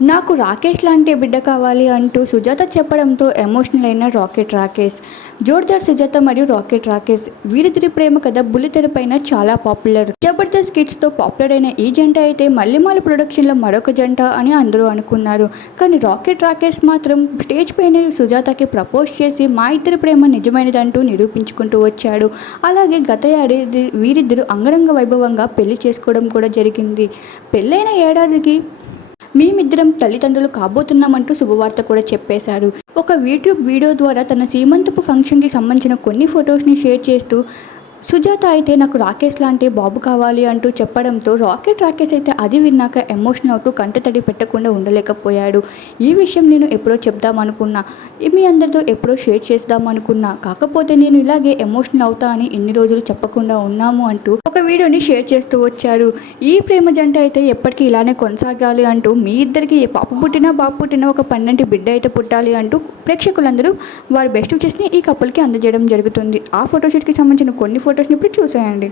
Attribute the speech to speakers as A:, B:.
A: నాకు రాకేష్ లాంటి బిడ్డ కావాలి అంటూ సుజాత చెప్పడంతో ఎమోషనల్ అయిన రాకెట్ రాకేష్ జోర్దార్ సుజాత మరియు రాకెట్ రాకేష్ వీరిద్దరి ప్రేమ కథ బుల్లితెర పైన చాలా పాపులర్. జబర్దస్త్ కిడ్స్తో పాపులర్ అయిన ఈ జంట అయితే మల్లెమాల ప్రొడక్షన్లో మరొక జంట అని అందరూ అనుకున్నారు. కానీ రాకెట్ రాకేష్ మాత్రం స్టేజ్ పైన సుజాతకి ప్రపోజ్ చేసి మా ఇద్దరి ప్రేమ నిజమైనదంటూ నిరూపించుకుంటూ వచ్చాడు. అలాగే గత ఏడాది వీరిద్దరు అంగరంగ వైభవంగా పెళ్ళి చేసుకోవడం కూడా జరిగింది. పెళ్ళైన ఏడాదికి మేమిద్దరం తల్లిదండ్రులు కాబోతున్నామంటూ శుభవార్త కూడా చెప్పేశారు. ఒక యూట్యూబ్ వీడియో ద్వారా తన సీమంతపు ఫంక్షన్కి సంబంధించిన కొన్ని ఫొటోస్ని షేర్ చేస్తూ సుజాత అయితే నాకు రాకేష్ లాంటి బాబు కావాలి అంటూ చెప్పడంతో రాకెట్ రాకేష్ అయితే అది విన్నాక ఎమోషన్ అవుతూ కంటతడి పెట్టకుండా ఉండలేకపోయాడు. ఈ విషయం నేను ఎప్పుడో చెప్దామనుకున్నా. మీ అందరితో ఎప్పుడో షేర్ చేద్దాం అనుకున్నా కాకపోతే నేను ఇలాగే ఎమోషనల్ అవుతా అని ఇన్ని రోజులు చెప్పకుండా ఉన్నాము అంటూ ఒక వీడియోని షేర్ చేస్తూ వచ్చారు ఈ ప్రేమ జంట అయితే ఎప్పటికీ ఇలానే కొనసాగాలి అంటూ మీ ఇద్దరికి ఏ పాప పుట్టినా బాబు పుట్టినా ఒక పన్నెండు బిడ్డ అయితే పుట్టాలి అంటూ ప్రేక్షకులందరూ వారి బెస్ట్ విషెస్ని ఈ కపుల్కి అందజేయడం జరుగుతుంది. ఆ ఫోటోషూట్కి సంబంధించిన కొన్ని ఫొటోస్ని ఇప్పుడు చూసేయండి.